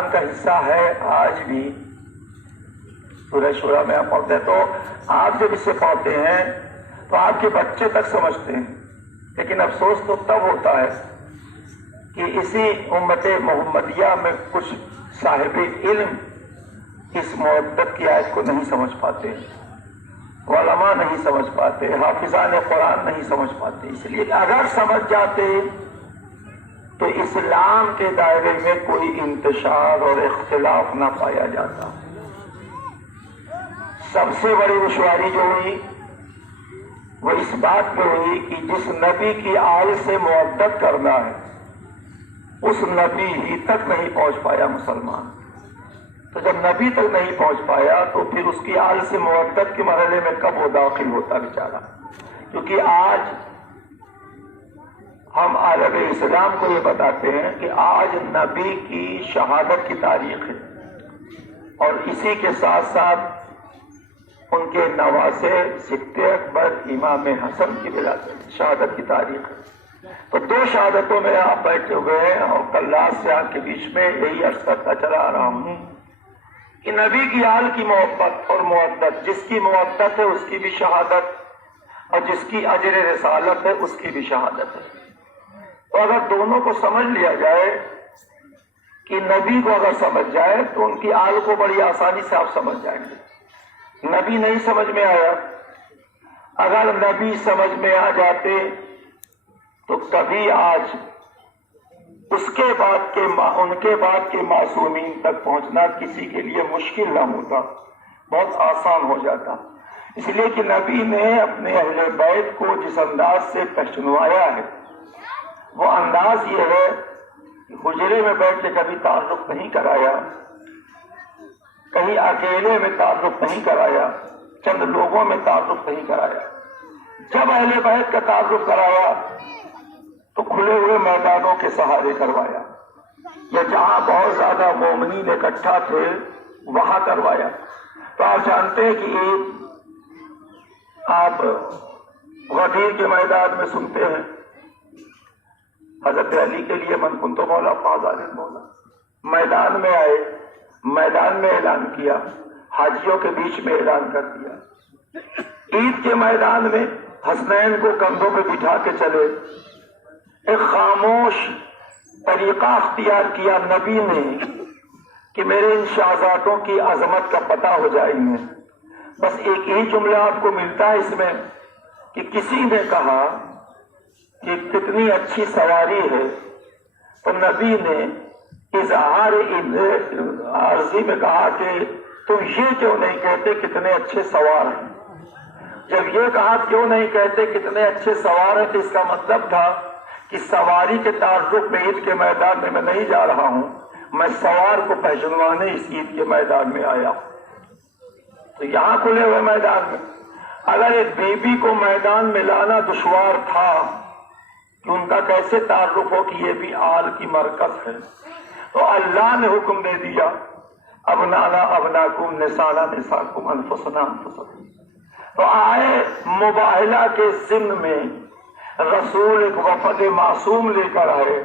قرآن کا حصہ ہے آج بھی. سورہ شورى میں آپ پڑھتے ہیں تو آپ جب اسے پڑھتے ہیں تو آپ کے بچے تک سمجھتے ہیں. لیکن افسوس تو تب ہوتا ہے کہ اسی امت محمدیہ میں کچھ صاحب علم اس مودت کی آیت کو نہیں سمجھ پاتے، علماء نہیں سمجھ پاتے، حافظان قرآن نہیں سمجھ پاتے. اس لیے اگر سمجھ جاتے تو اسلام کے دائرے میں کوئی انتشار اور اختلاف نہ پایا جاتا. سب سے بڑی دشواری جو ہوئی وہ اس بات میں ہوئی کہ جس نبی کی آل سے مودت کرنا ہے اس نبی ہی تک نہیں پہنچ پایا مسلمان. تو جب نبی تک نہیں پہنچ پایا تو پھر اس کی آل سے مودت کے مرحلے میں کب وہ داخل ہوتا بیچارہ. کیونکہ آج ہم عالم اسلام کو یہ بتاتے ہیں کہ آج نبی کی شہادت کی تاریخ ہے اور اسی کے ساتھ ساتھ ان کے نواسے صدیق اکبر امام حسن کی شہادت کی تاریخ ہے. تو دو شہادتوں میں آپ بیٹھے ہوئے ہیں اور کلاس سے آپ کے بیچ میں یہی عرض کرتا چلا آ رہا ہوں کہ نبی کی آل کی محبت اور مودت، جس کی مودت ہے اس کی بھی شہادت اور جس کی اجر رسالت ہے اس کی بھی شہادت ہے. تو اگر دونوں کو سمجھ لیا جائے کہ نبی کو اگر سمجھ جائے تو ان کی آل کو بڑی آسانی سے آپ سمجھ جائیں گے. نبی نہیں سمجھ میں آیا، اگر نبی سمجھ میں آ جاتے تو کبھی آج ان کے بعد کے معصومین تک پہنچنا کسی کے لیے مشکل نہ ہوتا، بہت آسان ہو جاتا. اس لیے کہ نبی نے اپنے اہل بیت کو جس انداز سے پہچنوایا ہے وہ انداز یہ ہے کہ حجرے میں بیٹھ کے کبھی تعارف نہیں کرایا، کہیں اکیلے میں تعارف نہیں کرایا، چند لوگوں میں تعارف نہیں کرایا. جب اہل بیت کا تعارف کرایا تو کھلے ہوئے میدانوں کے سہارے کروایا، یا جہاں بہت زیادہ مومنین اکٹھا تھے وہاں کروایا. تو آپ جانتے ہیں کہ آپ غدیر کے میدان میں سنتے ہیں حضرت علی کے لیے من کنت مولا فاضل مولا. میدان میں آئے، میدان میں اعلان کیا، حاجیوں کے بیچ میں اعلان کر دیا. عید کے میدان میں حسنین کو کندھوں پہ بٹھا کے چلے. ایک خاموش طریقہ اختیار کیا نبی نے کہ میرے ان شہزادوں کی عظمت کا پتہ ہو جائے انہیں. بس ایک ہی جملہ آپ کو ملتا ہے اس میں کہ کسی نے کہا کہ کتنی اچھی سواری ہے تو نبی نے اظہار عرضی میں کہا کہ تم یہ کیوں نہیں کہتے کتنے اچھے سوار ہیں. جب یہ کہا کیوں نہیں کہتے کتنے اچھے سوار ہیں تو اس کا مطلب تھا کہ سواری کے تعلق میں عید کے میدان میں نہیں جا رہا ہوں، میں سوار کو پہچنوانے اس عید کے میدان میں آیا. تو یہاں کھلے ہوئے میدان میں اگر ایک بیوی کو میدان میں لانا دشوار تھا کہ ان کا کیسے تعارف ہو کہ یہ بھی آل کی مرکز ہے، تو اللہ نے حکم دے دیا ابنانا ابناکم نسانا نساکم انفسنا انفسکم. تو آئے مباہلہ کے ضمن میں رسول ایک وفد معصوم لے کر آئے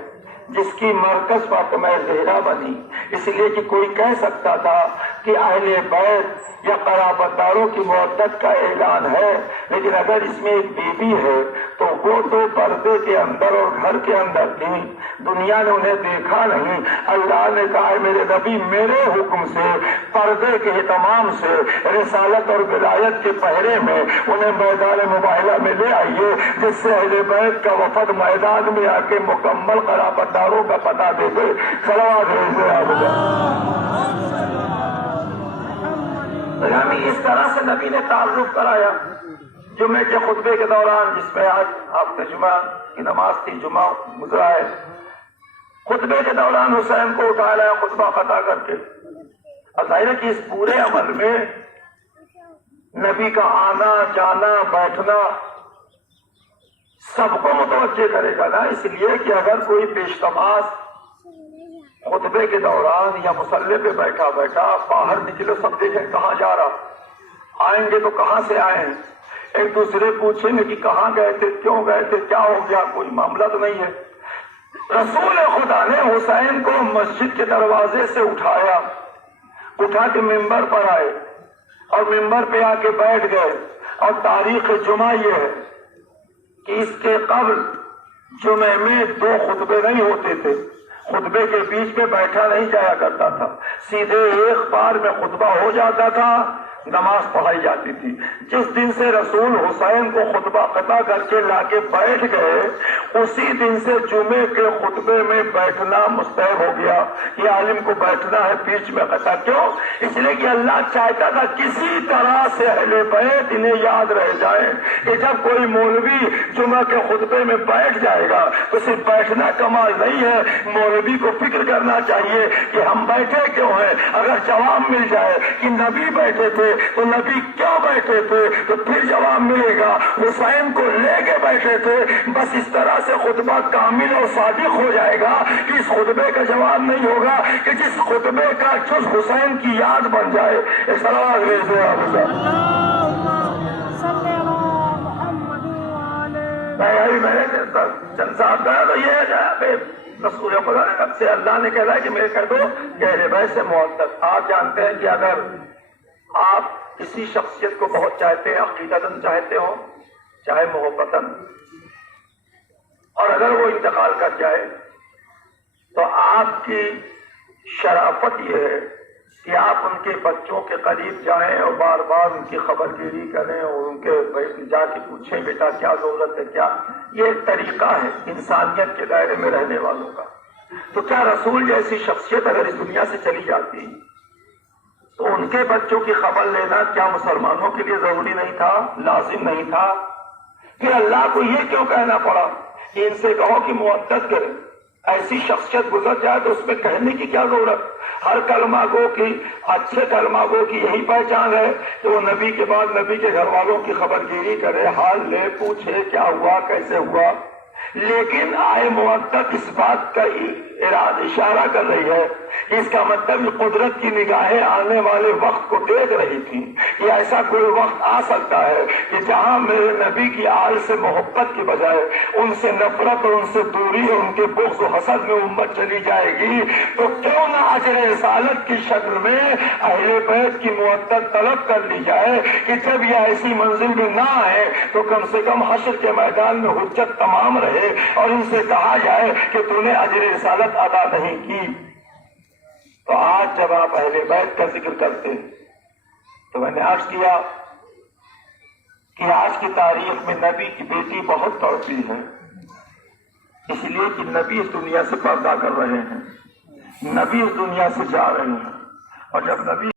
جس کی مرکز فاطمہ زہرا بنی. اس لیے کہ کوئی کہہ سکتا تھا کہ اہل بیت یا قرابت داروں کی مودت کا اعلان ہے، لیکن اگر اس میں ایک بیوی ہے تو وہ تو پردے کے اندر اور گھر کے اندر تھی، دنیا نے انہیں دیکھا نہیں. اللہ نے کہا ہے میرے نبی میرے حکم سے پردے کے اہتمام سے رسالت اور ولایت کے پہرے میں انہیں میدان مباہلہ میں لے آئیے، جس سے اہل بیت کا وفد میدان میں آ کے مکمل قرابت داروں کا پتہ دے دے. صلوات یعنی اس طرح سے نبی نے تعارف کرایا. جمعے کے خطبے کے دوران، جس میں آج آپ نے جمعہ کی نماز تھی، جمعہ گزرا ہے، خطبے کے دوران حسین کو اٹھا لایا خطبہ خطا کر کے. ظاہر ہے کہ اس پورے عمل میں نبی کا آنا جانا بیٹھنا سب کو متوجہ کرے گا نا. اس لیے کہ اگر کوئی پیش تماز خطبے کے دوران یا مصلی پہ بیٹھا بیٹھا باہر نکلے، سب دیکھیں کہاں جا رہا، آئیں گے تو کہاں سے آئے ہیں، ایک دوسرے پوچھیں گے کہ کہاں گئے تھے، کیوں گئے تھے، کیا ہو گیا، کوئی معاملہ تو نہیں ہے. رسول خدا نے حسین کو مسجد کے دروازے سے اٹھا کے ممبر پر آئے اور ممبر پہ آ کے بیٹھ گئے. اور تاریخ جمعہ یہ ہے کہ اس کے قبل جمعے میں 2 خطبے نہیں ہوتے تھے. خطبے کے بیچ میں بیٹھا نہیں جایا کرتا تھا، سیدھے ایک بار میں خطبہ ہو جاتا تھا، نماز پڑھائی جاتی تھی. جس دن سے رسول حسین کو خطبہ قطع کر کے لا کے بیٹھ گئے، اسی دن سے جمعے کے خطبے میں بیٹھنا مستحب ہو گیا. یہ عالم کو بیٹھنا ہے بیچ میں قطع. کیوں؟ اس لیے کہ اللہ چاہتا تھا کسی طرح سے اہل بیت انہیں یاد رہ جائے کہ جب کوئی مولوی جمعہ کے خطبے میں بیٹھ جائے گا تو صرف بیٹھنا کمال نہیں ہے، مولوی کو فکر کرنا چاہیے کہ ہم بیٹھے کیوں ہیں. اگر جواب مل جائے کہ نبی بیٹھے تھے تو نبی کیوں بیٹھے تھے تو پھر جواب ملے گا حسین کو لے کے بیٹھے تھے. بس اس طرح سے خطبہ کامل اور صادق ہو جائے گا کہ اس خطبے کا جواب نہیں ہوگا کہ جس خطبے کا جز حسین کی یاد بن جائے. میں نے چند صاحب کہا تو یہ ہے رسول خدا نے کب سے اللہ نے کہا کہ میرے کر دو کہ اہل بیت سے محبت. آپ جانتے ہیں کہ اگر آپ کسی شخصیت کو بہت چاہتے ہیں، عقیدتاً چاہتے ہو چاہے محبتاً، اور اگر وہ انتقال کر جائے تو آپ کی شرافت یہ ہے کہ آپ ان کے بچوں کے قریب جائیں اور بار بار ان کی خبر گیری کریں اور ان کے جا کے پوچھیں بیٹا کیا ضرورت ہے کیا. یہ ایک طریقہ ہے انسانیت کے دائرے میں رہنے والوں کا. تو کیا رسول جیسی شخصیت اگر اس دنیا سے چلی جاتی تو ان کے بچوں کی خبر لینا کیا مسلمانوں کے لیے ضروری نہیں تھا، لازم نہیں تھا؟ پھر اللہ کو یہ کیوں کہنا پڑا کہ ان سے کہو کہ مؤدت کریں؟ ایسی شخصیت گزر جائے تو اس میں کہنے کی کیا ضرورت؟ ہر کلمہ گو کی، اچھے کلمہ گو کی یہی پہچان ہے کہ وہ نبی کے بعد نبی کے گھر والوں کی خبر گیری کرے، حال لے، پوچھے کیا ہوا، کیسے ہوا. لیکن آئے مؤدت اس بات کا اشارہ کر رہی ہے کہ اس کا مطلب قدرت کی نگاہیں آنے والے وقت کو دیکھ رہی تھی کہ ایسا کوئی وقت آ سکتا ہے کہ جہاں میرے نبی کی آل سے محبت کے بجائے ان سے نفرت اور ان سے دوری اور ان کے بغض و حسد میں امت چلی جائے گی. تو کیوں نہ اجر رسالت کی شکل میں اہل بیت کی مؤدت طلب کر لی جائے کہ جب یہ ایسی منزل میں نہ آئے تو کم سے کم حشر کے میدان میں حجت تمام رہے اور ان سے کہا جائے کہ تو نے اجر رسالت ادا نہیں کی. تو آج جب آپ اہل بیت کا ذکر کرتے ہیں تو میں نے عرض کیا کہ آج کی تاریخ میں نبی کی بیٹی بہت تڑپی ہے، اس لیے کہ نبی اس دنیا سے پردہ کر رہے ہیں، نبی اس دنیا سے جا رہے ہیں. اور جب نبی